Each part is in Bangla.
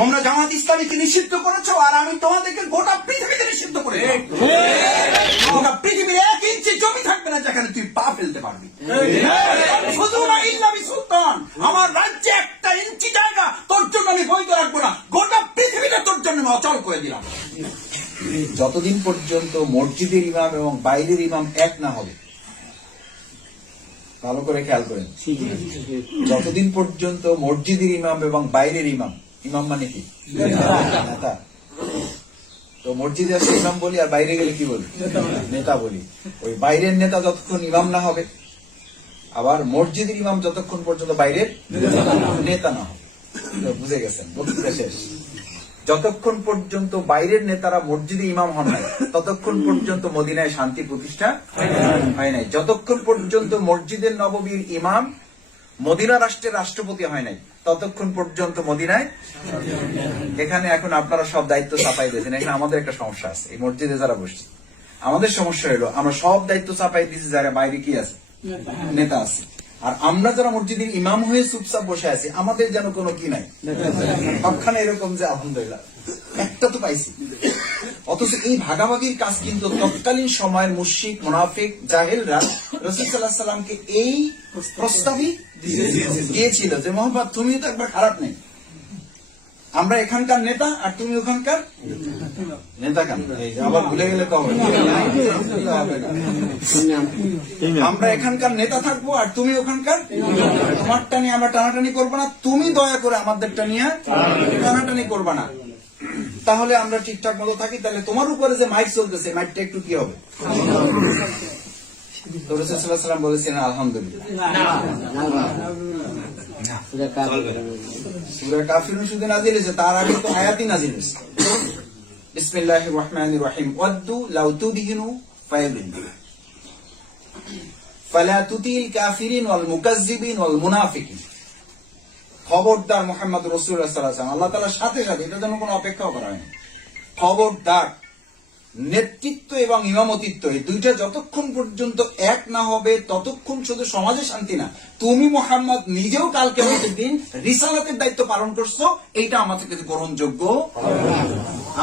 তোমরা জামাত ইসলামীকে নিষিদ্ধ করেছো, আর আমি তোমাদেরকে গোটা পৃথিবীকে নিষিদ্ধ করে গোটা পৃথিবীর 1 ইঞ্চি জমি থাকবে না যেখানে তুই পা ফেলতে পারবি। শুধু না ইল্লাবি সুলতান, আমার রাজ্যে 1 ইঞ্চি জায়গা তোর জন্য আমি বৈধ রাখবো না, গোটা পৃথিবীটা তোর জন্য আমি অচল করে দিলাম। যতদিন পর্যন্ত মসজিদের ইমাম এবং বাইরের ইমাম এক না হবে, ভালো করে খেয়াল করেন, যতদিন পর্যন্ত মসজিদের ইমাম এবং বাইরের ইমাম, ইমাম মানে কি নেতা, তো মসজিদে আসে ইমাম বলি আর বাইরে গেলে কি বলি নেতা বলি। ওই বাইরের নেতা যতক্ষণ ইমাম না হবে, আবার মসজিদের ইমাম যতক্ষণ পর্যন্ত বাইরের নেতা না হবে, বুঝে গেছেন বক্তৃতা শেষ। যতক্ষণ পর্যন্ত বাইরের নেতারা মসজিদে ইমাম হন নাই ততক্ষণ পর্যন্ত মদিনায় শান্তি প্রতিষ্ঠা হয় নাই। যতক্ষণ পর্যন্ত মসজিদের নববীর ইমাম মদিনা রাষ্ট্রের রাষ্ট্রপতি হয় নাই ততক্ষণ পর্যন্ত মদিনায়। এখানে এখন আপনারা সব দায়িত্ব চাপাই দিয়েছেন, এখানে আমাদের একটা সমস্যা আছে। এই মসজিদে যারা বসছে আমাদের সমস্যা হলো আমরা সব দায়িত্ব চাপাই দিয়েছি যারা বাইরে কি আছে নেতা আছে, আর আমরা যারা মসজিদের ইমাম হয়ে চুপচাপ বসে আছি আমাদের যেন কোনো কি নাই সবখানে এরকম যে আলহামদুলিল্লাহ একটা তো পাইছি। অথচ এই ভাগাভাগির কাজ কিন্তু তৎকালীন সময়ের মুশরিক মুনাফিক জাহেলরা রাসূল সাল্লাল্লাহু আলাইহি সাল্লামকে এই প্রস্তাবই দিয়েছিল যে মোহাম্মদ তুমি তো একবার খারাপ নেই, আমরা এখানকার নেতা আর তুমি ওখানকার নেতা কেন, আবার ভুলে গেলে তো হবে না। আমরা এখানকার নেতা থাকবো আর তুমি ওখানকার, তোমারটা নিয়ে আমরা টানাটানি করবো না, তুমি দয়া করে আমাদেরটা নিয়ে টানাটানি করবা না, তাহলে আমরা ঠিকঠাক মতো থাকি। তাহলে তোমার উপরে যে মাইক চলতেছে মাইকটা একটু কি হবে। তো রাসূল সাল্লাল্লাহু আলাইহি সাল্লাম বলেছেন আলহামদুলিল্লাহ। সূরা কাফিরুন শুধু নাযিল হয়েছে, তার আগে তো আয়াতই নাযিল হয়েছে। বিসমিল্লাহির রহমানির রহিম ওয়াদ্দু লাউ তুদহিনু ফায়াদহিনু ফালা তুতিল কাফিরিন ওয়াল মুকাজ্জিবিন ওয়াল মুনাফিকিন। খবরদার মুহাম্মদ রাসূলুল্লাহ সাল্লাল্লাহু আলাইহি ওয়াসাল্লাম, আল্লাহ তাআলার সাথে সাথে এটার জন্য কোনো অপেক্ষাও করা হয়নি, খবরদার নেতৃত্ব এবং ইমামতিত্ব এই দুইটা যতক্ষণ পর্যন্ত এক না হবে ততক্ষণ শুধু সমাজে শান্তি না, তুমি মুহাম্মদ নিজেও কাল কিয়ামতের দিন রিসালাতের দায়িত্ব পালন করছো, এইটা আমাদের কাছে গ্রহণযোগ্য।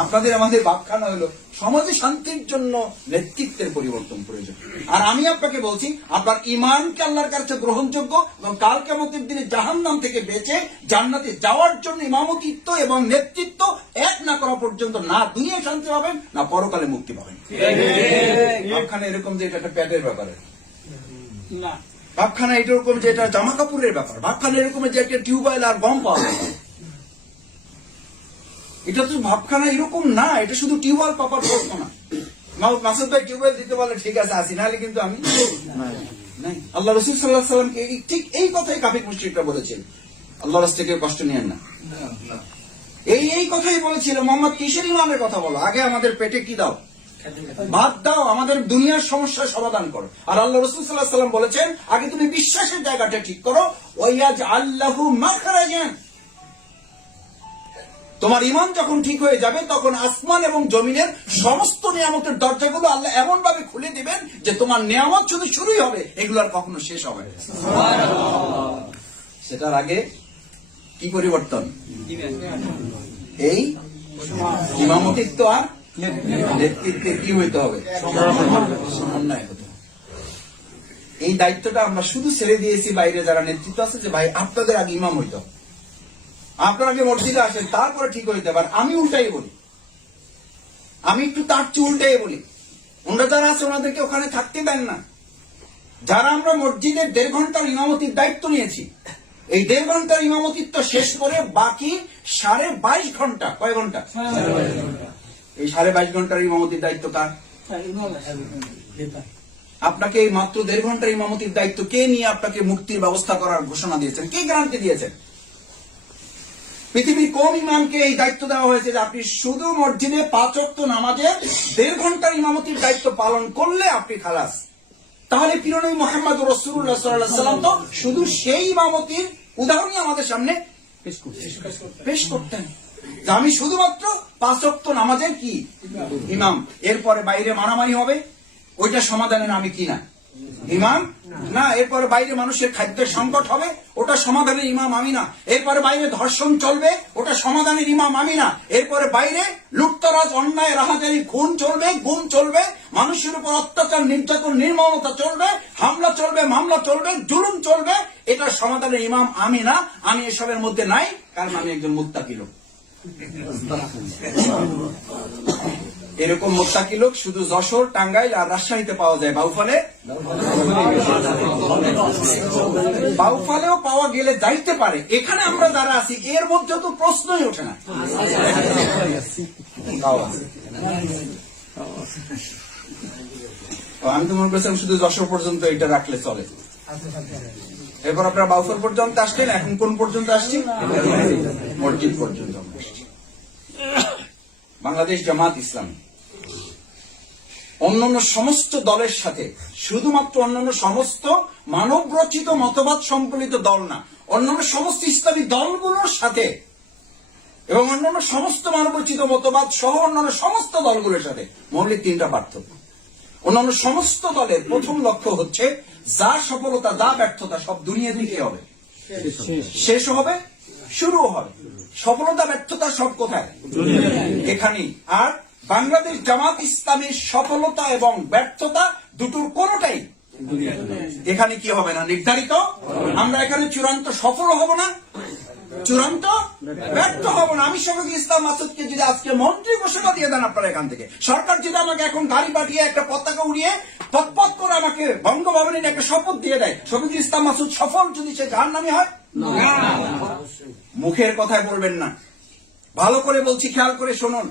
আপনাদের আমাদের ভাবখানা হলো সমাজে শান্তির জন্য নেতৃত্বের পরিবর্তন প্রয়োজন। আর আমি আপনাকে বলছি আপনার ইমানকে আল্লাহর কাছে গ্রহণযোগ্য এবং কাল কিয়ামতের দিনে জাহান্নাম থেকে বেঁচে জান্নাতে যাওয়ার জন্য ইমামতিত্ব এবং নেতৃত্ব এক না করা পর্যন্ত না দুনিয়ায় শান্তি পাবেন না পরকালে মুক্তি পাবেন। ভাবখানা এরকম যে এটা একটা প্যাটের ব্যাপারে না, ভাবখানা এরকম যে এটা জামা কাপড়ের ব্যাপার, ভাবখানা এরকম যে একটা টিউবওয়েল আর গম পাওয়া যায়, এটা তো ভাবখানা এরকম না, এটা শুধু টিউবওয়েল পাপার প্রশ্ন না। মাসুদ ভাই টিউবওয়েল দিতে পারলে ঠিক আছে আসি, নাহলে কিন্তু আমি নাই। আল্লাহ রাসূল সাল্লাল্লাহু আলাইহি সাল্লামকে ঠিক এই কথাই কাফির মুশরিকরা বলেছিল, আল্লাহর রাস্তা থেকে কষ্ট নিয়েন না, এই কথাই বলেছিল মোহাম্মদ কিসের ইমানের কথা বলো, আগে আমাদের পেটে কি দাও, ভাত দাও, আমাদের দুনিয়ার সমস্যার সমাধান করো। আর আল্লাহ রাসূল সাল্লাল্লাহু আলাইহি সাল্লাম বলেছেন আগে তুমি বিশ্বাসের জায়গাটা ঠিক করো, ওয়ায়াজআল্লাহু মাখরাজান, তোমার ইমান যখন ঠিক হয়ে যাবে তখন আসমান এবং জমিনের সমস্ত নিয়ামতের দরজাগুলো আল্লাহ এমন ভাবে খুলে দিবেন যে তোমার নিয়ামত শুধু শুরুই হবে, এগুলো আর কখনো শেষ হবে না। সেটার আগে কি পরিবর্তন, এই ইমামতিত্ব আর নেতৃত্বে কি হইতে হবে, সমন্বয় হতে হবে। এই দায়িত্বটা আমরা শুধু ছেড়ে দিয়েছি বাইরে যারা নেতৃত্ব আছে যে ভাই আপনাদের আগে ইমাম হইতে হবে, আপনার আগে মসজিদে আসেন তারপরে ঠিক হইতে পারে। আমি উল্টাই বলি, আমি একটু তার চেয়ে উল্টাই বলি, ওনারা যারা আছে ওনাদেরকে ওখানে থাকতে দেন না। যারা আমরা মসজিদের 1.5 ঘন্টার ইমামতির দায়িত্ব নিয়েছি, এই 1.5 ঘন্টার ইমামতিত্ব শেষ করে বাকি 22.5 ঘন্টা, কয় ঘন্টা, এই 22.5 ঘন্টার ইমামতির দায়িত্ব কার? আপনাকে এই মাত্র 1.5 ঘন্টার ইমামতির দায়িত্ব কে নিয়ে আপনাকে মুক্তির ব্যবস্থা করার ঘোষণা দিয়েছেন, কে গ্যারান্টি দিয়েছেন? পৃথিবীর কোন ইমামকে এই দায়িত্ব দেওয়া হয়েছে যে আপনি শুধু মসজিদে 5 ওয়াক্ত নামাজের 1.5 ঘন্টার ইমামতির দায়িত্ব পালন করলে আপনি খালাস? তাহলে প্রিয়নবী মুহাম্মদ রাসূলুল্লাহ সাল্লাল্লাহু আলাইহি ওয়াসাল্লাম তো শুধু সেই ইমামতির উদাহরণই আমাদের সামনে পেশ করতেন যে আমি শুধুমাত্র 5 ওয়াক্ত নামাজের কি ইমাম, এরপরে বাইরে মারামারি হবে ওইটা সমাধানের আমি কি না ইমাম না। এরপরে বাইরে মানুষের খাদ্যের সংকট হবে, ওটা সমাধানের ইমাম আমি না। এরপরে বাইরে ধর্ষণ চলবে, ওটা সমাধানের ইমাম আমি না। এরপরে বাইরে লুটতরাজ, অন্যায়, রাহাজারি, খুন চলবে, গুম চলবে, মানুষের উপর অত্যাচার, নির্যাতন, নির্মমতা চলবে, হামলা চলবে, মামলা চলবে, জুলুম চলবে, এটার সমাধানের ইমাম আমি না। আমি এসবের মধ্যে নাই, কারণ আমি একজন মুত্তাকি লোক। এরকম মোত্তাকি লোক শুধু যশোর, টাঙ্গাইল আর রাজশাহীতে পাওয়া যায়। বাউফালেও পাওয়া গেলে যাইতে পারে। এখানে আমরা যারা আছি এর মধ্যে তো প্রশ্নই ওঠে না। আমি তো মনে করছিলাম শুধু যশোর পর্যন্ত এটা রাখলে চলে। এরপর আপনারা বাউফল পর্যন্ত আসলেন, এখন কোন পর্যন্ত আসছি? মসজিদ পর্যন্ত আসছি। বাংলাদেশ জামাত ইসলামী অন্যান্য সমস্ত দলের সাথে, শুধুমাত্র অন্যান্য সমস্ত মানব রচিত মতবাদ সম্পলিত দল না, অন্যান্য সমস্ত ইসলামী দলগুলোর সাথে এবং অন্যান্য সমস্ত মানব রচিত মতবাদ সহ অন্যান্য সমস্ত দলগুলোর সাথে মৌলিক তিনটা পার্থক্য। অন্যান্য সমস্ত দলের প্রথম লক্ষ্য হচ্ছে যা সফলতা, যা ব্যর্থতা সব দুনিয়া দিকে হবে, শেষ হবে, শুরুও হবে। সফলতা ব্যর্থতা সব কোথায়? এখানেই। আর বাংলাদেশ জামাত ইসলামের সফলতা এবং ব্যর্থতা দুটোর কোনটাই এখানে কি হবে না, নির্ধারিত। আমরা এখানে চূড়ান্ত সফল হব না, চূড়ান্ত ব্যর্থ হব না। আমি শফিকুল ইসলাম মাসুদকে যদি আজকে মন্ত্রী ঘোষণা দিয়ে দেন আপনারা এখান থেকে, সরকার যদি আমাকে এখন গাড়ি পাঠিয়ে একটা পতাকা উড়িয়ে পথ করে আমাকে বঙ্গভবনে একটা শপথ দিয়ে দেয়, শফিকুল ইসলাম মাসুদ সফল, যদি সে জাহান্নামী হয়? মুখের কথায় বলবেন না, ভালো করে বলছি, খেয়াল করে শুনুন।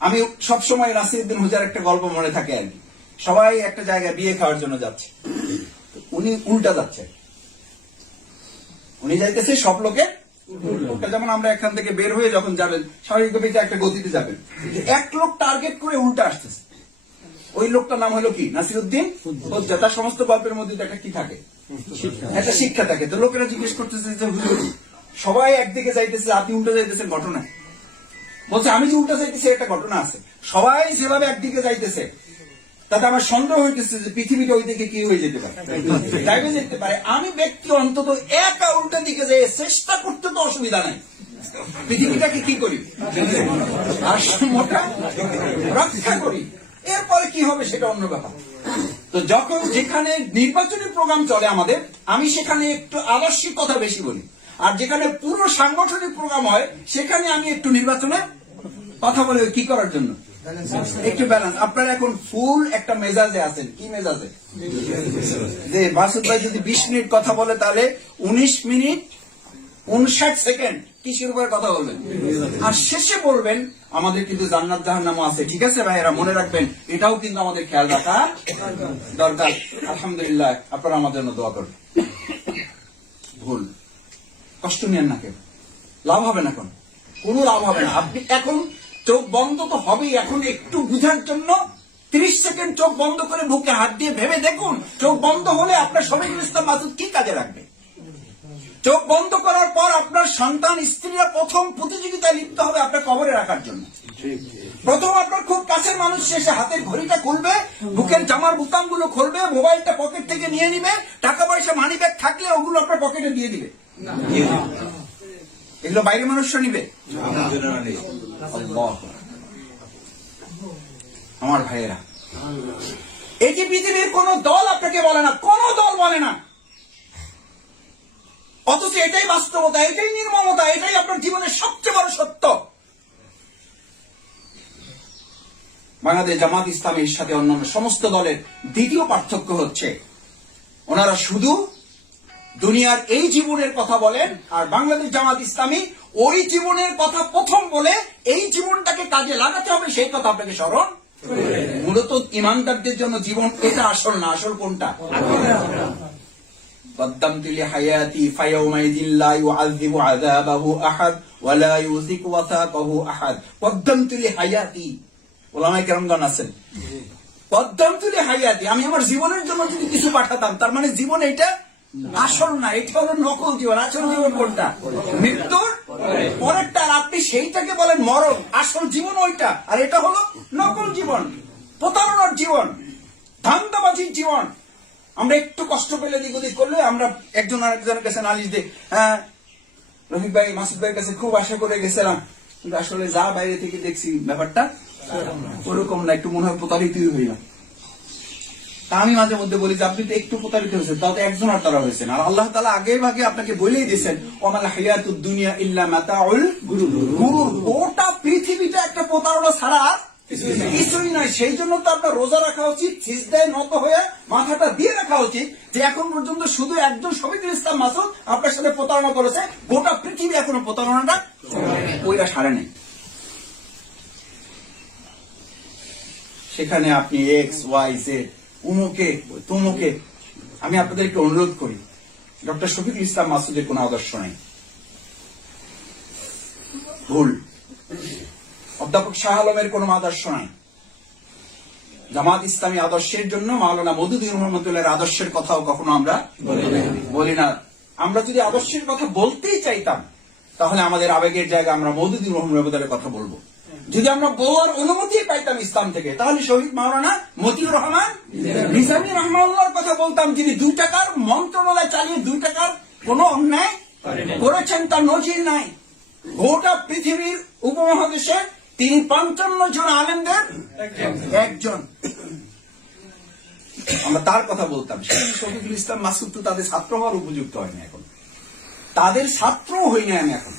আমি সবসময় নাসিরউদ্দিন হুজার একটা গল্প মনে থাকে আর কি। সবাই একটা জায়গায় বিয়ে খাওয়ার জন্য যাচ্ছে, উনি উল্টা যাচ্ছে। উনি যাইতেছে সব লোকের উল্টা। যেমন আমরা এখান থেকে বের হয়ে যখন যাবেন স্বাভাবিকভাবে একটা গতিতে যাবেন, এক লোক টার্গেট করে উল্টা আসতেছে। ওই লোকটার নাম হলো কি? নাসিরউদ্দিন হুজা। তার সমস্ত গল্পের মধ্যে একটা কি থাকে? একটা শিক্ষা থাকে। তো লোকেরা জিজ্ঞেস করতেছে যে হুজুর সবাই একদিকে যাইতেছে, আপনি উল্টা যাইতেছেন, ঘটনা? বলছে আমি যে উল্টা যাইতেছি একটা ঘটনা আছে। সবাই যেভাবে একদিকে যাইতেছে তাতে আমার সন্দেহ হইতেছে যে পৃথিবীটা ওই দিকে কি হয়ে যেতে পারে, যাইবে যেতে পারে। আমি ব্যক্তি অন্তত একা উল্টা দিকে যাই, চেষ্টা করতে তো অসুবিধা নাই। পৃথিবীটাকে কি করি, ভারসাম্যটা রক্ষা করি। এরপরে কি হবে সেটা অন্য ব্যাপার। তো যখন যেখানে নির্বাচনী প্রোগ্রাম চলে আমাদের, আমি সেখানে একটু আদর্শিক কথা বেশি বলি। আর যেখানে পুরো সাংগঠনিক প্রোগ্রাম হয় সেখানে আমি একটু নির্বাচনের কথা বলি। কি করার জন্য? একটু ব্যালেন্স। আপনারা এখন ফুল একটা মেজাজে আছেন। কি মেজাজে? যে মাসুদ ভাই যদি 20 মিনিট কথা বলে তাহলে 19 মিনিট 59 সেকেন্ড কিসের উপরে কথা বলবেন, আর শেষে বলবেন আমাদের কিন্তু জান্নাত জাহান্নামও আছে। ঠিক আছে ভাইয়েরা, মনে রাখবেন, এটাও কিন্তু আমাদের খেয়াল রাখা দরকার। আলহামদুলিল্লাহ, আপনারা আমাদের জন্য দোয়া করবেন। ভুল, কষ্ট নিয়েন না, কেউ লাভ হবে না, কোনো লাভ হবে না। আপনি এখন চোখ বন্ধ তো হবেই। এখন একটু বুঝার জন্য 30 সেকেন্ড চোখ বন্ধ করে বুকে হাত দিয়ে ভেবে দেখুন, চোখ বন্ধ হলে আপনার শফিকুল ইসলাম মাসুদ কি কাজে রাখবে। চোখ বন্ধ করার পর আপনার সন্তান, স্ত্রীরা প্রথম প্রতিযোগিতায় লিপ্ত হবে আপনার কবরে রাখার জন্য। প্রথম আপনার খুব কাছের মানুষ এসে হাতের ঘড়িটা খুলবে, বুকের জামার বোতাম গুলো খুলবে, মোবাইলটা পকেট থেকে নিয়ে নিবে, টাকা পয়সা মানি ব্যাগ থাকলে ওগুলো আপনার পকেটে দিয়ে দিবে। এগুলো বাইরের মানুষরা নিবে? আমার ভাইয়েরা, এটি পৃথিবীর কোন দল আপনাকে বলে না, কোন দল বলে না। অথচ এটাই বাস্তবতা, এটাই নির্মমতা, এটাই আপনার জীবনের সবচেয়ে বড় সত্য। বাংলাদেশ জামাত ইসলামের সাথে অন্যান্য সমস্ত দলের দ্বিতীয় পার্থক্য হচ্ছে ওনারা শুধু দুনিয়ার এই জীবনের কথা বলেন, আর বাংলাদেশ জামাত ইসলামী ওই জীবনের কথা প্রথম বলে এই জীবনটাকে কাজে লাগাতে হবে সেই কথা আপনাকে স্মরণ। মূলত ইমানদারদের জন্য জীবন এটা আসল না। আসল কোনটা? قدمت لحياتي فيومئذ لا يعذب عذابه أحد ولا يوثق وثاقه أحد। قدمت لحياتي, ওলামায়ে কেরামগণ আছেন, قدمت لحياتي, আমি আমার জীবনের জন্য যদি কিছু পাঠাতাম, তার মানে জীবন এটা আসল না, এটা হলো নকল জীবন। আসল জীবন কোনটা? মৃত্যুর পরেরটা। আর আপনি সেইটাকে বলেন মরণ। আসল জীবন ওইটা, আর এটা হলো নকল জীবন, প্রতারণার জীবন। ধান্দাবাজির জীবন। আমরা একটু কষ্ট পেলে দিক ওদিক করলে আমরা একজন আরেকজনের কাছে নালিশ দিই, হ্যাঁ রফিক ভাই মাসুদ ভাইয়ের কাছে খুব আশা করে গেছিলাম, কিন্তু আসলে যা বাইরে থেকে দেখছি ব্যাপারটা ওরকম না, একটু মনে হয় প্রতারিতই হইলাম। তা আমি মাঝে মধ্যে বলি যে আপনি তো একটু প্রতারিত হয়েছেন, তাও তো একজন আর তারা হয়েছেন। আর আল্লাহ তাআলা আগে ভাগে আপনাকে বলেই দিয়েছেন ওয়ামাল হায়াতুদ দুনিয়া ইল্লা মাতাউল গুরুর। গোটা পৃথিবীটা একটা প্রতারণা ছাড়া আর কিছুই নয়। সেই জন্য তো আপনার রোজা রাখা উচিত, সিজদায় নত হয়ে মাথাটা দিয়ে রাখা উচিত যে এখন পর্যন্ত শুধু একজন শফিকুল ইসলাম মাসুদ আপনার সাথে প্রতারণা করেছে, গোটা পৃথিবী এখনো প্রতারণাটা ওইটা সারে নেই। সেখানে আপনি এক্স ওয়াই জেড উমুকে তুমুকে, আমি আপনাদেরকে অনুরোধ করি ডক্টর শফিকুল ইসলাম মাসুদের কোন আদর্শ নাই, ভুল। অধ্যাপক শাহ আলমের কোন আদর্শ নাই। জামাত ইসলামী আদর্শের জন্য মাওলানা মওদুদী রহমতুল্লাহর আদর্শের কথাও কখনো আমরা বলি না। আমরা যদি আদর্শের কথা বলতেই চাইতাম তাহলে আমাদের আবেগের জায়গায় আমরা মওদুদী রহমতুল্লাহর কথা বলবো। যদি আমরা বলার অনুমতি পাইতাম ইসলাম থেকে তাহলে শহীদ মাওলানা মতিউর রহমান নিজামী রহমানুল্লাহর কথা বলতাম, যিনি 2 টাকার মন্ত্রণালয় চালিয়ে 2 টাকার কোন অন্যায় করেছেন তার নজির নাই। গোটা পৃথিবীর উপমহাদেশে তিনি 55 জন আলেমদের একজন, আমরা তার কথা বলতাম। শফিকুল ইসলাম মাসুদ তো তাদের ছাত্র হওয়ার উপযুক্ত হয়নি, এখন তাদের ছাত্র হই না আমি। এখন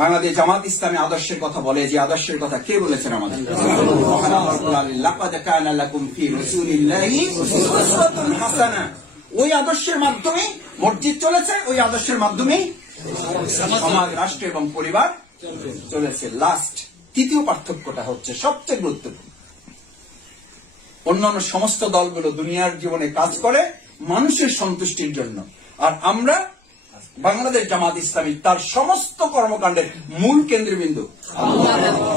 বাংলাদেশ জামাত ইসলামী আদর্শের কথা বলে, যে আদর্শের কথা কে বলেছেন আমাদের? লাকাদ কানা লাকুম ফি রাসূলিল্লাহি উসওয়াতুন হাসানা। ওই আদর্শের মাধ্যমে মসজিদ চলেছে, ওই আদর্শের মাধ্যমেই সমাজ, রাষ্ট্র এবং পরিবার চলেছে। লাস্ট তৃতীয় পার্থক্যটা হচ্ছে সবচেয়ে গুরুত্বপূর্ণ। অন্যান্য সমস্ত দলগুলো দুনিয়ার জীবনে কাজ করে মানুষের সন্তুষ্টির জন্য, আর আমরা বাংলাদেশ জামাত ইসলামী তার সমস্ত কর্মকাণ্ডের মূল কেন্দ্রবিন্দু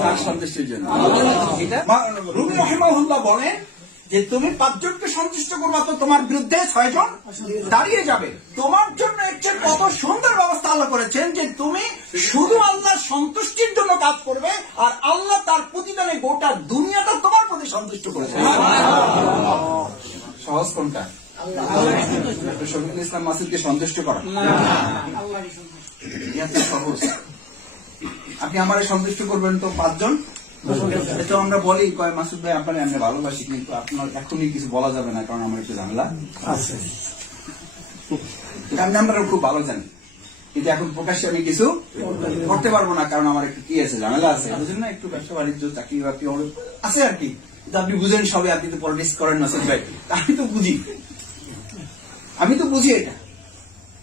তার সন্তুষ্টির জন্য। রুমি রাহিমাহুল্লাহ বলেন যে তুমি 5 জনকে সন্তুষ্ট করবা তো তোমার বিরুদ্ধে 6 জন দাঁড়িয়ে যাবে। তোমার জন্য একটি কত সুন্দর ব্যবস্থা আল্লাহ করেছেন যে তুমি শুধু আল্লাহর সন্তুষ্টির জন্য কাজ করবে, আর আল্লাহ তার প্রতিদানে গোটা দুনিয়াটা তোমার প্রতি সন্তুষ্ট করেছেন। সহজ কোনটা? শফিকুল ইসলাম মাসুদকে সন্তুষ্ট করা সহজ। আপনি আমারে সন্তুষ্ট করবেন তো 5 জন, এটা আমরা বলি কয় মাসুদ ভাই আপনার এমনি ভালোবাসি, কিন্তু আপনার এখনই কিছু বলা যাবে না কারণ আমার একটু ঝামেলা আছে। আমরা খুব ভালো জানি, কিন্তু এখন প্রকাশ্যে আমি কিছু করতে পারবো না কারণ আমার একটু কি আছে, ঝামেলা আছে। বুঝলেন না, একটু ব্যবসা বাণিজ্য চাকরি বাকরি আছে আর কি। আপনি বুঝেন সবে, আপনি তো পলিটিক্স করেন মাসুদ ভাই, আমি তো বুঝি এটা।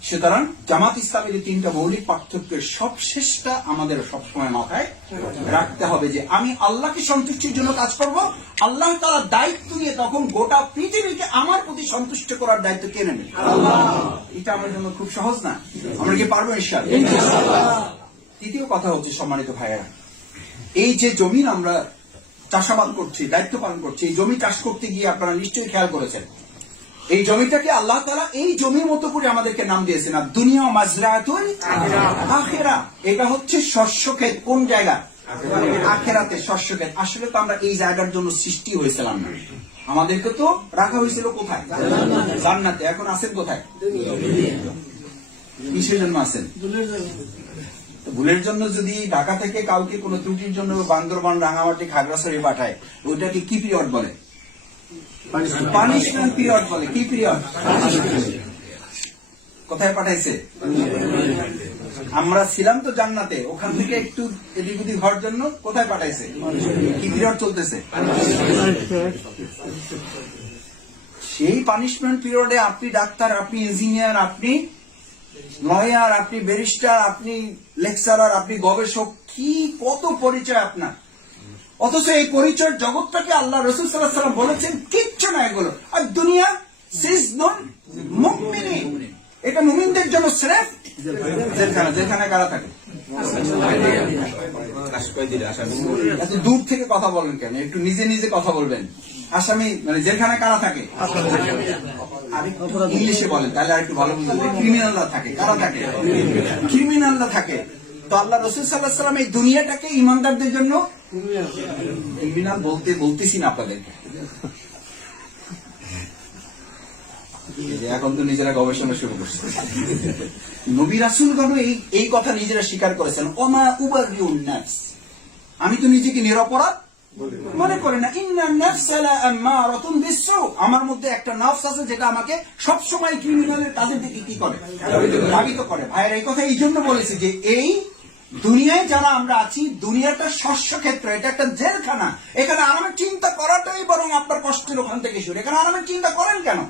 সুতরাং জামাত ইসলামের যে 3টা মৌলিক পার্থক্যের সবশেষটা আমাদের সবসময় মাথায় রাখতে হবে যে আমি আল্লাহকে সন্তুষ্টির জন্য কাজ করব। আল্লাহ তাআলা দায়িত্ব নিয়ে তখন গোটা পৃথিবীকে আমার প্রতি সন্তুষ্ট করার দায়িত্ব কে নেবে? আল্লাহ। এটা আমার জন্য খুব সহজ না, আমরা কি পারবো ইনশাআল্লাহ? তৃতীয় কথা হচ্ছে সম্মানিত ভাইয়েরা, এই যে জমিন আমরা চাষাবাদ করছি, দায়িত্ব পালন করছি, এই জমি চাষ করতে গিয়ে আপনারা নিশ্চয়ই খেয়াল করেছেন এই জমিটাকে আল্লাহ তাআলা এই জমির মতো করে আমাদেরকে নাম দিয়েছেন আর দুনিয়া মাজরাতুল আখিরা। এটা হচ্ছে শস্য ক্ষেত। কোন জায়গা? আখিরাতে শস্য ক্ষেত। আসলে তো আমরা এই জায়গার জন্য সৃষ্টি হয়েছিলাম না, আমাদেরকে তো রাখা হয়েছিল কোথায়? জান্নাতে। এখন আছেন কোথায়? কিসের জন্য আছেন? ভুলের জন্য যদি ঢাকা থেকে কাউকে কোনো ত্রুটির জন্য বান্দরবান, রাঙামাটি, খাগড়াছড়ি পাঠায়, ওইটাকে কি পিরিয়ড বলে? পানিশমেন্ট পিরিয়ড বলে। কি পিরিয়ড? কোথায় পাঠাইছে? আমরা ছিলাম তো জান্নাতে, ওখান থেকে একটু এদিক ওদিক হওয়ার জন্য কোথায় পাঠাইছে? কি পিরিয়ড চলতেছে? সেই পানিশমেন্ট পিরিয়ডে আপনি ডাক্তার, আপনি ইঞ্জিনিয়ার, আপনি লয়ার, আপনি ব্যারিস্টার, আপনি লেকচারার, আপনি গবেষক, কি কত পরিচয় আপনার। অথচ এই পরিচয় জগৎটাকে আল্লাহ রাসূল সাল্লাল্লাহু আলাইহি ওয়াসাল্লাম বলেছেন কিচ্ছু না এগুলো। আর দুনিয়া সিজনুল মুমিনিন, এটা মুমিনদের জন্য স্রেফ জেলখানা। জেলখানা কারা থাকে? এত দূর থেকে কথা বলেন কেন? একটু নিজে নিজে কথা বলবেন। আসামি মানে জেলখানা কারা থাকে? ইংলিশে বলেন তাহলে আর একটু ভালো বুঝবেন। ক্রিমিনালরা থাকে। কারা থাকে? ক্রিমিনালরা থাকে। তো আল্লাহ রাসূল সাল্লাল্লাহু আলাইহি ওয়াসাল্লাম এই দুনিয়াটাকে ঈমানদারদের জন্য ক্রিমিনাল বলতেছি না আপনাদেরকে, এখন তো নিজেরা গবেষণা শুরু করছে। নবী রাসূলগণ এই কথা নিজেরা স্বীকার করেছেন, ওমা উবারিউন নাফস, আমি তো নিজেকে নিরপরাধ মনে করি না। ইন্নান নাফসা লাআম্মারাতুন বিসসু, আমার মধ্যে একটা নফস আছে যেটা আমাকে সব সময় ক্রিমিনালের কাজের দিকে কি করে, ধাবিত করে। ভাইয়ের এই কথা এই জন্য বলেছি যে এই দুনিয়ায় যারা আমরা আছি, দুনিয়াটা শস্য ক্ষেত্র, এটা একটা জেলখানা। এখানে আরামের চিন্তা করাটাই বরং আপনার কষ্টের ওখান থেকে শুরু। এখানে আরামের চিন্তা করেন কেন?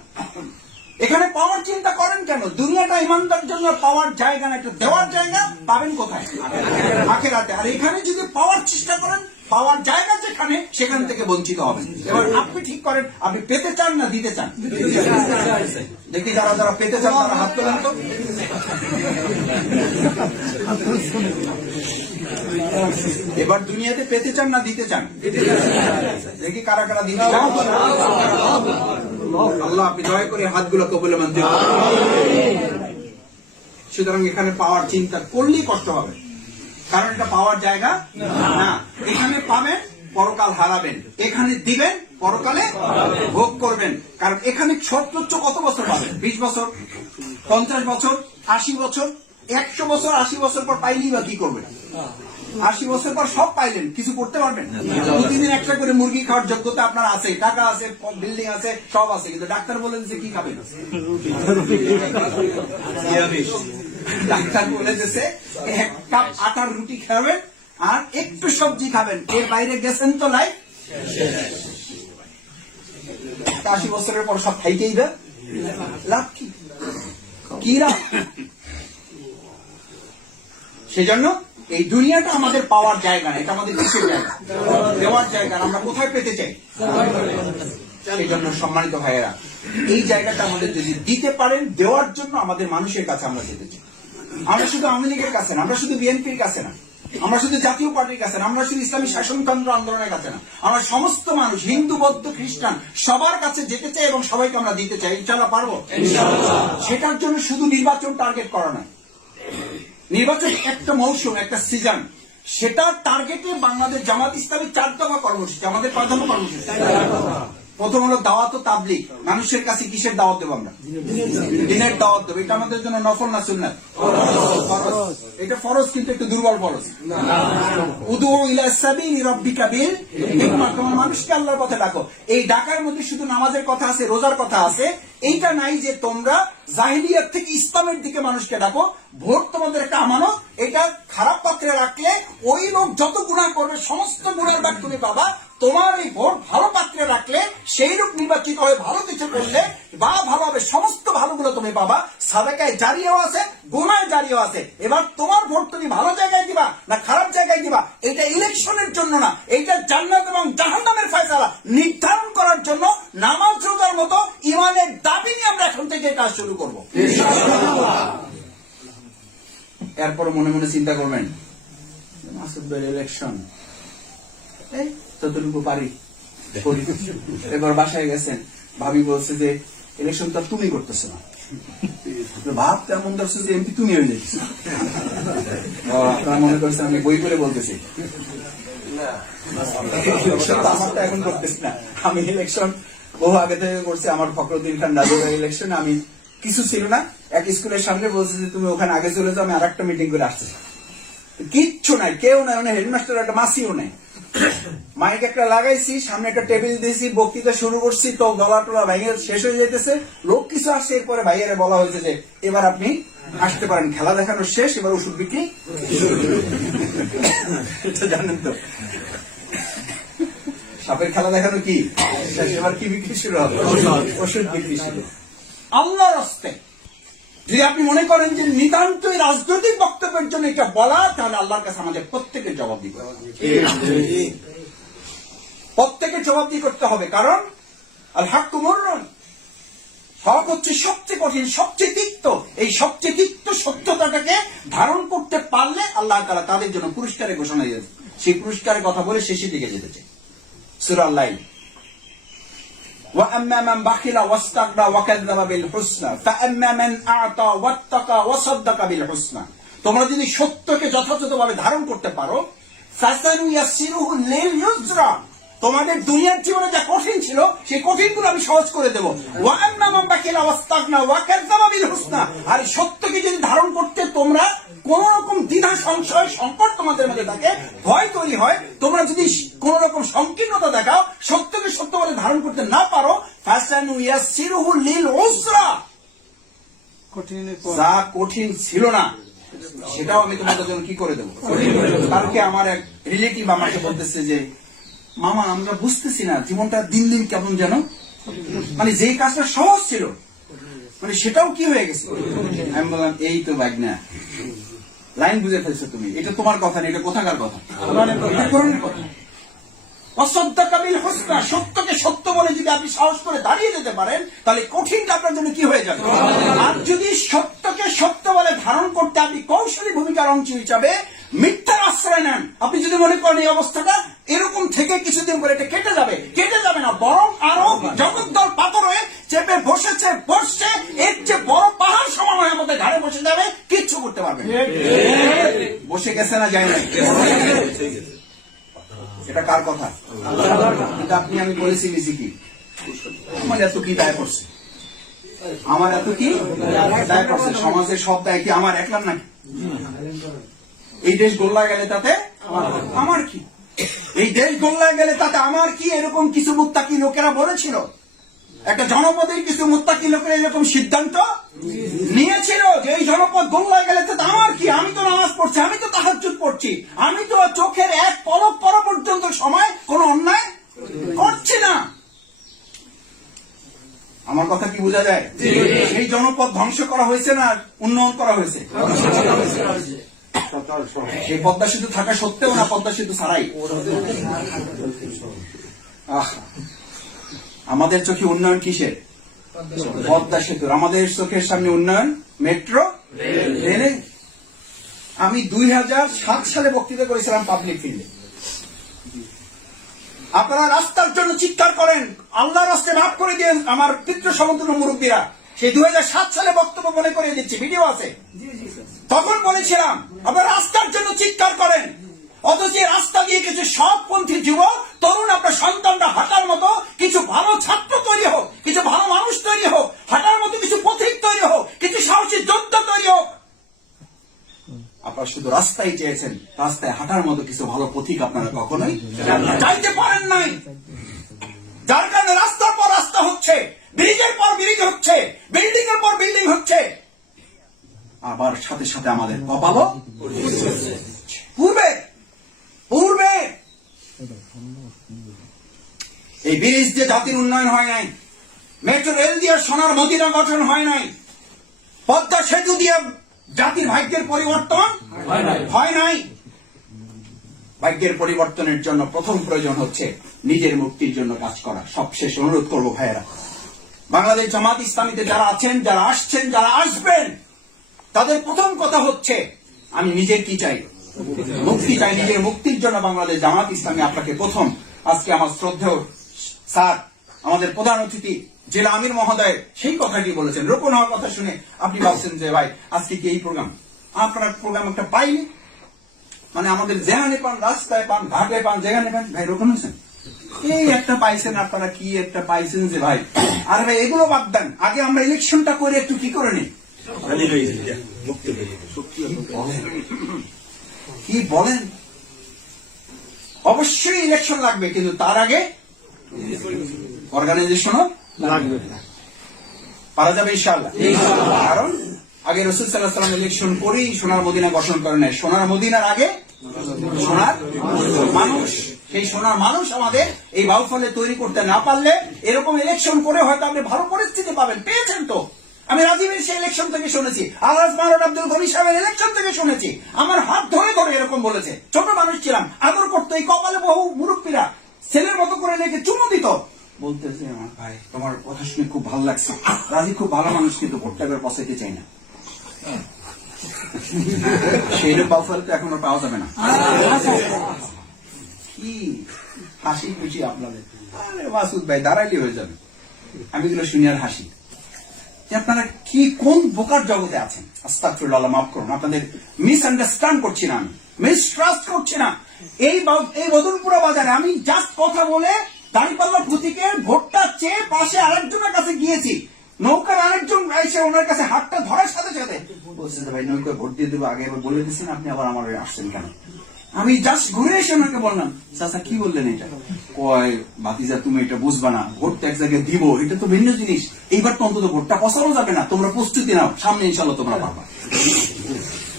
এখানে পাওয়ার চিন্তা করেন কেন? দুনিয়াটা ইমানদার জন্য পাওয়ার জায়গা না, একটা দেওয়ার জায়গা। পাবেন কোথায়? আখিরাতে। আর এখানে যদি পাওয়ার চেষ্টা করেন, পাওয়ার জায়গা যেখানে, সেখান থেকে বঞ্চিত হবেন। এবার আপনি ঠিক করেন, আপনি পেতে চান না দিতে চান? দেখি যারা যারা পেতে চান তারা হাত তোলেন তো। এবার দুনিয়াতে পেতে চান না দিতে চান? দেখি কারা কারা দিতে চান। আল্লাহ আপনি দয়া করে হাতগুলো কবুলে মঞ্জুর করুন। সুতরাং এখানে পাওয়ার চিন্তা করলেই কষ্ট হবে, কারণ এটা পাওয়ার জায়গা না। এখানে পাবেন, পরকাল হারাবেন। এখানে দিবেন, পরকালে ভোগ করবেন। কারণ এখানে সর্বোচ্চ কত বছর পাবেন? 20 বছর, 50 বছর, 80 বছর, 100 বছর। 80 বছর পর পাইলেই বা কি করবেন? 80 বছর পর সব পাইলেন, কিছু করতে পারবেন? প্রতিদিন একটা করে মুরগি খাওয়ার যোগ্যতা আপনার আছে, টাকা আছে, বিল্ডিং আছে, সব আছে, কিন্তু ডাক্তার বলেন যে কি খাবেন? ডাক্তার বলে দিয়েছে 1 কাপ আটার রুটি খাবেন আর একটু সবজি খাবেন, এর বাইরে গেছেন তো লাইফ। 80 বছরের পর সব খাইতেই দেন, লাভ কি? কি লাভ? সেজন্য এই দুনিয়াটা আমাদের পাওয়ার জায়গা না, এটা আমাদের কিসের জায়গা? দেওয়ার জায়গা। আমরা কোথায় পেতে চাই? সেই জন্য সম্মানিত ভাইয়েরা, এই জায়গাটা আমাদের যদি দিতে পারেন, দেওয়ার জন্য আমাদের মানুষের কাছে আমরা যেতে চাই। আমরা শুধু আওয়ামী লীগের কাছে না, আমরা শুধু বিএনপির কাছে না, আমরা শুধু জাতীয় পার্টির কাছে না, আমরা শুধু ইসলামী শাসনতন্ত্র আন্দোলনের কাছে না, আমরা সমস্ত মানুষ, হিন্দু বৌদ্ধ খ্রিস্টান, সবার কাছে যেতে চাই এবং সবাইকে আমরা দিতে চাই। ইনশাআল্লাহ পারবো। সেটার জন্য শুধু নির্বাচন টার্গেট করা নয়। নির্বাচন একটা মৌসুম, একটা সিজন, সেটা টার্গেটে বাংলাদেশ জামাত ইসলামী 4 দফা কর্মসূচি। আমাদের কয় দফা কর্মসূচি? প্রথম হলো দাওয়াত ও তাবলীগ। মানুষের কাছে কিসের দাওয়াত দেবো আমরা? দিনের দাওয়াত দেবো। এটা আমাদের জন্য নফল না সুন্নাত? ফরজ। এটা ফরজ, কিন্তু একটু দুর্বল ফরজ। উদু ইলা সাবিলি রাব্বিকা বিল হিকমা, তোমার মানুষকে আল্লাহর পথে ডাকো। এই ডাকার মধ্যে শুধু নামাজের কথা আছে, রোজার কথা আছে। এইটা নাই যে তোমরা জাহিলিয়াত থেকে ইসলামের দিকে মানুষকে ডাকো। ভোট তোমাদের একটা আমানত, এটা খারাপ পাত্রে রাখলে ওই লোক যত গুনাহ করবে সমস্ত গুনার ভাগ তুমি পাবা। তোমার এই ভোট ভালো পাত্রে রাখলে, সেই লোক নির্বাচিত হয়ে ভালো কিছু করলে বা ভালোভাবে সমস্ত ভালোগুলো তুমি পাবা। সাদাকায় জারিয়াও আছে, গুনায় জারিয়াও আছে। এবার তোমার ভোট তুমি ভালো জায়গায় দিবা না খারাপ জায়গায় দিবা, এটা ইলেকশনের জন্য না, এটা জান্নাত এবং জাহান্নামের ফয়সালা নির্ধারণ করার জন্য নামাজ রোজার মতো ইমানের দাবি নিয়ে আমরা এখন থেকে কাজ শুরু করবো। এরপর মনে মনে চিন্তা করবেন, মাসুদ ভাই ইলেকশন ততটুকু পারি। এবার বাসায় গেছেন, ভাবি বলছে যে ইলেকশন তো তুমি করতেছো না। ভাব তেমন ধরছে যে এমপি তুমি হয়ে যাচ্ছ। আপনারা মনে করছেন আমি বই করে বলতেছি। ইলেকশন তো আমার তো এখন করতেছি না, আমি ইলেকশন বহু আগে থেকে করছি। আমার ফখরুদ্দিন খান রাজুর ইলেকশন আমি কিছু ছিল না, এক স্কুলের সামনে বলছে যে তুমি ওখানে আগে চলে যাও, আমি আর একটা মিটিং করে আসছি। কিচ্ছু নাই, কেউ নাই, মানে হেডমাস্টার একটা মাসিও নেই। মাইক একটা লাগাইছি, সামনে একটা টেবিল দিয়েছি, বক্তৃতা শুরু করছি, তো গলা টলা ভেঙে শেষ হয়ে যেতেছে। লোক কিছু আসছে, এরপরে ভাইয়ারে বলা হয়েছে যে এবার আপনি আসতে পারেন, খেলা দেখানো শেষ, এবার ওষুধ বিক্রি। জানেন তো সাপের খেলা দেখানো কি শেষ, এবার কি বিক্রি শুরু হবে? ওষুধ বিক্রি শুরু। আল্লাহর রাস্তে যদি আপনি মনে করেন যে নিতান্তই রাজনৈতিক বক্তব্যের জন্য এটা বলা, তাহলে আল্লাহর কাছে আমাদের প্রত্যেকের জবাব দিতে হবে। প্রত্যেকের জবাবদিহি করতে হবে, কারণ আল হাক্কু মুররুন, হক হচ্ছে সবচেয়ে কঠিন, সবচেয়ে তিক্ত। এই সবচেয়ে তিক্ত সত্যতাটাকে ধারণ করতে পারলে আল্লাহ তাআলা তাদের জন্য পুরস্কারের ঘোষণা দিয়েছেন। সেই পুরস্কারের কথা বলে শেষের দিকে যেতে চাই। সূরা আল-লাইল, وَأَمَّا مَنْ بَخِلَ وَاسْتَغْنَى وَكَذَّبَ بِالْحُسْنَى فَأَمَّا مَنْ أَعْطَى وَاتَّقَى وَصَدَّقَ بِالْحُسْنَى। তোমরা যদি সত্যকে যথাযথভাবে ধারণ করতে পারো, ফাসানুয়াসসিরুহু লিল ইউসরা, তোমাদের দুনিয়ার জীবনে যা কঠিন ছিল সেই কঠিনগুলো আমি সহজ করে দেব। ওয়া আম্মা মান বাকিলা ওয়াস্তাগনা ওয়া কাযাবা বিল হুসনা, আর সত্যকে যদি ধারণ করতে তোমরা কোন রকম দ্বিধা সংশয় সংকট তোমাদের মধ্যে থাকে, ভয় তৈরি হয়, তোমরা যদি কোন রকম সংকীর্ণতা দেখাও, সত্যকে সত্য বলে ধারণ করতে না পারো, ফাসানুয়াসসিরুহু লিল উসরা, যা কঠিন ছিল না সেটাও আমি তোমাদের জন্য কি করে দেবো। কালকে আমার এক রিলেটিভ আমাকে বলতেছে যে মামা আমরা বুঝতেছি না জীবনটা দিন দিন কেমন যেন, মানে যেই কাজটা সহজ ছিল মানে সেটাও কি হয়ে গেছে। আমি বললাম এই তো বাগনা, লাইন বুঝে ফেলছো তুমি, এটা তোমার কথা না, এটা কোথাকার কথা, এটা কোরআনের কথা। অসদ্দাকা বিল হুসনা, সত্যকে সত্য বলে যদি আপনি সাহস করে দাঁড়িয়ে যেতে পারেন তাহলে কঠিনটা আপনার জন্য কি হয়ে যাবে। আর যদি সত্যকে সত্য বলে ধারণ করতে আপনি কৌশলী ভূমিকার অংশ হিসাবে মিথ্যার আশ্রয় নেন, আপনি যদি মনে করেন এই অবস্থাটা এরকম থেকে কিছুদিন পরে এটা কেটে যাবে, কেটে যাবে না, বরং আরো জগদ্দল পাথর হয়ে চেপে বসেছে বসছে, এর চেয়ে বড় পাহাড় সমান হয়ে আমাদের ঘাড়ে বসে যাবে, কিচ্ছু করতে পারবে না। বসে গেছে না, যায় না, এটা কার কথা? কিন্তু আপনি আমি বলেছি নিছি কি আমার এত কি দায় করছে, আমার এত কি দায় করছে, সমাজের সব দায় কি আমার একলাম নাকি? এই দেশ গোল্লায় গেলে তাতে আমার কি, এই দেশ গোল্লায় গেলে তাতে আমার কি? এরকম কিছু মুত্তাকি লোকেরা বলেছিল, একটা জনপদের কিছু মুত্তাকি লোকেরা এরকম সিদ্ধান্ত নিয়েছিল যে এই জনপদ গোল্লায় গেলে তাতে আমার কি, আমি তো নামাজ পড়ছি, আমি তো তাহাজ্জুদ পড়ছি, আমি তো চোখের এক পলক পর পর্যন্ত সময় কোন অন্যায় করছি না। আমার কথা কি বোঝা যায়? সেই জনপদ ধ্বংস করা হয়েছে না উন্নয়ন করা হয়েছে? সেই পদ্মা সেতু থাকা সত্ত্বেও না পদ্মা সেতু ছাড়াই আমাদের চোখে উন্নয়ন কিসের? পদ্মা সেতুর। আমাদের চোখের সামনে উন্নয়ন মেট্রো রেলে। আমি 2007 সালে বক্তৃতা করেছিলাম পাবলিক ফিল্ডে। আপনারা রাস্তার জন্য চিৎকার করেন, আল্লাহ রাস্তায় মাফ করে দিয়ে আমার পিতৃ সমতুল্য মুরব্বীরা, সেই 2007 সালে বক্তব্য মনে করিয়ে দিচ্ছি, ভিডিও আছে। তখন বলেছিলাম আপনারা রাস্তার জন্য চিৎকার করেন, অথচ রাস্তা দিয়ে কিছু সৎপন্থী যুবক তরুণ আপনার সন্তানরা হাঁটার মতো কিছু ভালো ছাত্র তৈরি হোক, কিছু ভালো মানুষ তৈরি হোক, হাঁটার মতো কিছু পথিক তৈরি হোক, কিছু সাহসী যোদ্ধা তৈরি হোক। আপনারা শুধু রাস্তায় চেয়েছেন, রাস্তায় হাঁটার মতো কিছু ভালো পথিক আপনারা কখনোই চাইতে পারেন নাই। যার কারণে রাস্তার পর রাস্তা হচ্ছে, ব্রিজের পর ব্রিজ হচ্ছে, বিল্ডিং এর পর বিল্ডিং হচ্ছে, আবার সাথে সাথে আমাদের কপালও পূর্বে পূর্বে এই ব্রিজ দিয়ে জাতির উন্নয়ন হয় নাই, মেট্রো রেল দিয়ে সোনার মদিনা গঠন হয় নাই, পদ্মা সেতু দিয়ে জাতির ভাগ্যের পরিবর্তন হয় নাই। ভাগ্যের পরিবর্তনের জন্য প্রথম প্রয়োজন হচ্ছে নিজের মুক্তির জন্য কাজ করা। সবশেষ অনুরোধ করবো ভাইয়েরা, বাংলাদেশ জামাত ইসলামীতে যারা আছেন, যারা আসছেন, যারা আসবেন, তাদের প্রথম কথা হচ্ছে আমি নিজের কি চাই? মুক্তি চাই। নিজের মুক্তির জন্য বাংলাদেশ জামাত ইসলামী আপনাকে প্রথম, আজকে আমার শ্রদ্ধেয় স্যার আমাদের প্রধান অতিথি জেলা আমির মহোদয় সেই কথাটি বলেছেন। রোপণ হওয়ার কথা শুনে আপনি ভাবছেন যে ভাই আজকে কি এই প্রোগ্রাম, আপনারা প্রোগ্রাম একটা পাইনি, মানে আমাদের যেখানে পান, রাস্তায় পান, ঘাটে পান, যেখানে পান, ভাই রোপণ হয়েছেন, এই একটা পাইছেন, আপনারা কি একটা পাইছেন যে ভাই। আর ভাই এগুলো বাদ দেন, আগে আমরা ইলেকশনটা করে একটু কি করে নিই। কি বলেন? অবশ্যই ইলেকশন লাগবে, কিন্তু তার আগে অর্গানাইজেশনও লাগবে। পারা যাবে ইনশাআল্লাহ। কারণ আগে রাসূল সাল্লাল্লাহু আলাইহি ওয়াসাল্লাম ইলেকশন করেই সোনার মদিনা গঠন করে নেয়। সোনার মদিনার আগে সোনার মানুষ, সেই সোনার মানুষ আমাদের এই বাউফলে তৈরি করতে না পারলে এরকম ইলেকশন করে হয়তো আপনি ভালো পরিস্থিতি পাবেন। পেয়েছেন তো, আমি রাজীবের সেই ইলেকশন থেকে শুনেছি, আলহাজ মাওলানা আব্দুল গনি সাহেবের ইলেকশন থেকে শুনেছি, আমার হাত ধরে ধরে এরকম বলেছে। ছোট মানুষ ছিলাম, আদর করতো, এই কপালে বহু মুরব্বীরা ছেলের মতো করে লেগে চুমু দিত, বলতেছে আমার ভাই তোমার কথা শুনে খুব ভালো লাগছে, রাজীব খুব ভালো মানুষ, কিন্তু ভোটটা এবার পছাইতে চাই না। সেই বাউফল তো এখন পাওয়া যাবে না। কি হাসি খুশি আপনাদের, আরে মাসুদ ভাই দাঁড়াইলে হয়ে যাবে। আমি এগুলো শুনি আর হাসি। আপনারা কি কোন বোকার জগতে আছেন? আস্তাগফিরুল্লাহ, মাফ করুন, আপনাদের মিস আন্ডারস্ট্যান্ড করছি না, আমি মিসট্রাস্ট করছি না। এই বদলপুরা বাজারে আমি জাস্ট কথা বলে দাঁড়িপাল্লা প্রতীকের ভোটটা চেয়ে পাশে আরেকজনের কাছে গিয়েছি। নৌকার আরেকজন এসে ওনার কাছে হাতটা ধরার সাথে সাথে বলছে যে ভাই নৌকায় ভোট দিয়ে দেবো, আগে এবার বলে দিচ্ছেন, আপনি আবার আমার আসছেন কেন? আমি জাস্ট ঘুরে এসে ওনাকে বললাম, চাচা কি বললেন এটা? কয় ভাতিজা তুমি এটা বুঝবা না, ভোট তো এক জায়গায় দিব, এটা তো ভিন্ন জিনিস, এইবার তো অন্তত ভোটটা পচানো যাবে না, তোমরা প্রস্তুতি নাও, সামনে ইনশাল্লাহ তোমরা পাবা।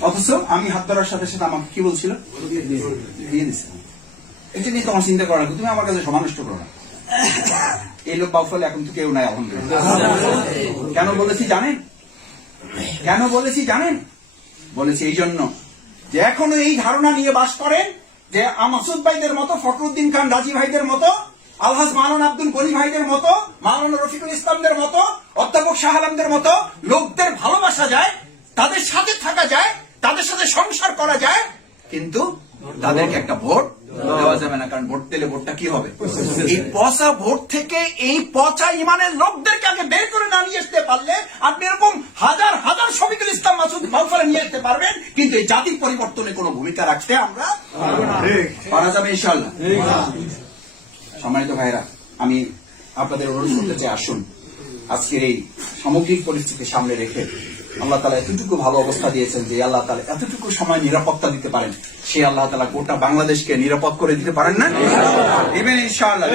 অথচ আমি হাত ধরার সাথে সাথে আমাকে কি বলছিল? দিয়ে দিচ্ছে। এটা নিয়ে তোমার চিন্তা করো না, তুমি আমার কাছে সমানুষ্ট করো না। এই লোক বাউফলে এখন তো কেউ নাই আলহামদুলিল্লাহ। কেন বলেছি জানেন? কেন বলেছি জানেন? বলেছি এই জন্য যে এখনো এই ধারণা নিয়ে বাস করেন যে মাসুদ ভাইদের মতো, ফখরুদ্দিন খান রাজি ভাইদের মতো, আলহাজ মাওলানা আব্দুল গনি ভাইদের মতো, মাওলানা রফিকুল ইসলামদের মতো, অধ্যাপক শাহ আলমদের মতো লোকদের ভালোবাসা যায়, তাদের সাথে থাকা যায়, তাদের সাথে সংসার করা যায়, কিন্তু তাদেরকে একটা ভোট দেওয়া যাবে না। কারণ ভোট দিলে ভোটটা কি হবে? এই পচা ভোট থেকে এই পচা ইমানের লোকদেরকে আগে বের করে না নিয়ে আসতে পারলে আপনি এরকম হাজার হাজার শফিকুল ইসলাম মাসুদ বাউফলে নিয়ে আসতে পারবেন, কিন্তু এই জাতির পরিবর্তনে কোনো ভূমিকা রাখতে আমরা পারা যাবে ইনশাআল্লাহ। সম্মানিত ভাইরা, আমি আপনাদের অনুরোধ করতে চাই, আসুন আজকের এই সামগ্রিক পরিস্থিতি সামনে রেখে আল্লাহ তাআলা এতটুকু ভালো অবস্থা দিয়েছেন যে আল্লাহ তাআলা এতটুকু সময় নিরাপত্তা দিতে পারেন, সেই আল্লাহ তাআলা গোটা বাংলাদেশকে নিরাপদ করে দিতে পারেন না? দিবেন ইনশাআল্লাহ।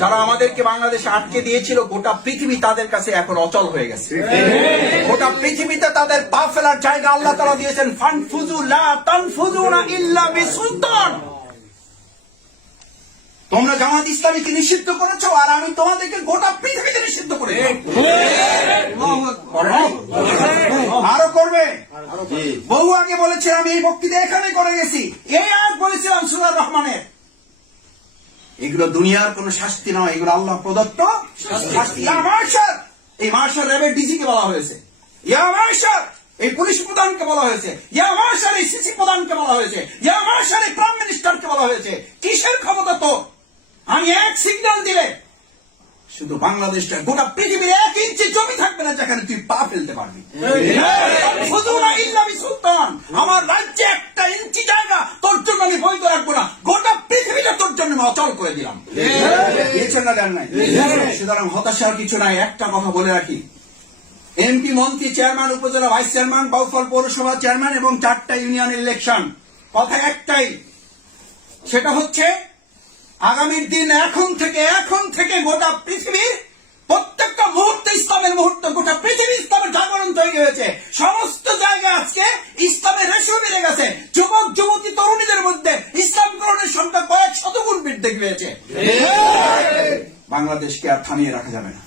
যারা আমাদেরকে বাংলাদেশে আটকে দিয়েছিল, গোটা পৃথিবী তাদের কাছে এখন অচল হয়ে গেছে। গোটা পৃথিবীতে তাদের পা ফেলার জায়গা আল্লাহ তাআলা দিয়েছেন। ফানফুজু লা তানফুজুনা ইল্লা বিসুলতান। তোমরা জামাত ইসলামীকে নিষিদ্ধ করেছো, আর আমি তোমাদেরকে গোটা পৃথিবীতে নিষিদ্ধ করে আরো করবে। বহু আগে বলেছিলাম, এই বক্তৃতা এখানে করে গেছি, এই আয়াত বলেছিলাম সূরা রহমানের। এগুলো দুনিয়ার কোন শাস্তি নয়, এগুলো আল্লাহ প্রদত্ত শাস্তি। ইয়া মাশার, এই মাশার র্যাবের ডিজিকে বলা হয়েছে। ইয়া মাশার, এই পুলিশ প্রধানকে বলা হয়েছে। ইয়া মাশার, এই সিসি প্রধানকে বলা হয়েছে। ইয়া মাশার, এই প্রাইম মিনিস্টারকে বলা হয়েছে। কিসের ক্ষমতা তো? আমি এক সিগন্যাল দিলে শুধু বাংলাদেশটা, গোটা পৃথিবীর 1 ইঞ্চি জমি থাকবে না যেখানে তুই পা ফেলতে পারবি। সুলতান, আমার রাজ্যে 1 ইঞ্চি জায়গা তোর জন্য আমি বৈধ রাখবো না, গোটা পৃথিবীটা তোর জন্য আমি অচল করে দিলাম। দিয়েছেন না, দেন নাই? সুতরাং হতাশার কিছু নাই। একটা কথা বলে রাখি, এমপি, মন্ত্রী, চেয়ারম্যান, উপজেলা ভাইস চেয়ারম্যান, বাউফল পৌরসভা চেয়ারম্যান এবং 4টা ইউনিয়নের ইলেকশন, কথা একটাই, সেটা হচ্ছে আগামীর দিন এখন থেকে গোটা পৃথিবীর প্রত্যেকটা মুহূর্তে ইসলামের মুহূর্ত, গোটা পৃথিবী ইসলামের জাগরণ তৈরি হয়েছে। সমস্ত জায়গায় আজকে ইসলামের রেশিও বেড়ে গেছে। যুবক যুবতী তরুণীদের মধ্যে ইসলাম গ্রহণের সংখ্যা কয়েক শতগুণ বৃদ্ধি পেয়েছে। বাংলাদেশকে আর থামিয়ে রাখা যাবে না।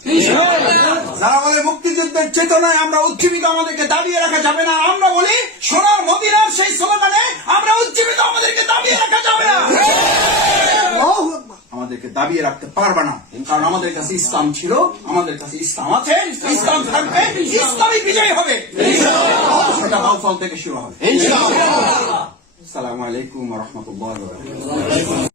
যারা বলে মুক্তিযুদ্ধের চেতনায় আমরা উজ্জীবিত, আমাদেরকে দাবিয়ে রাখা যাবে না, আমরা বলি সোনার মদিনার সেই স্লোগানে আমরা উজ্জীবিত, আমাদেরকে দাবিয়ে রাখা যাবে না। আমাদেরকে দাবিয়ে রাখতে পারবে না, কারণ আমাদের কাছে ইসলাম ছিল, আমাদের কাছে ইসলাম আছে, ইসলাম থাকবে, ইসলামই বিজয়ী হবে। সেটা বাউফল থেকে শুরু হবে। আসসালামু আলাইকুম ওয়া রাহমাতুল্লাহি ওয়া বারাকাতুহু।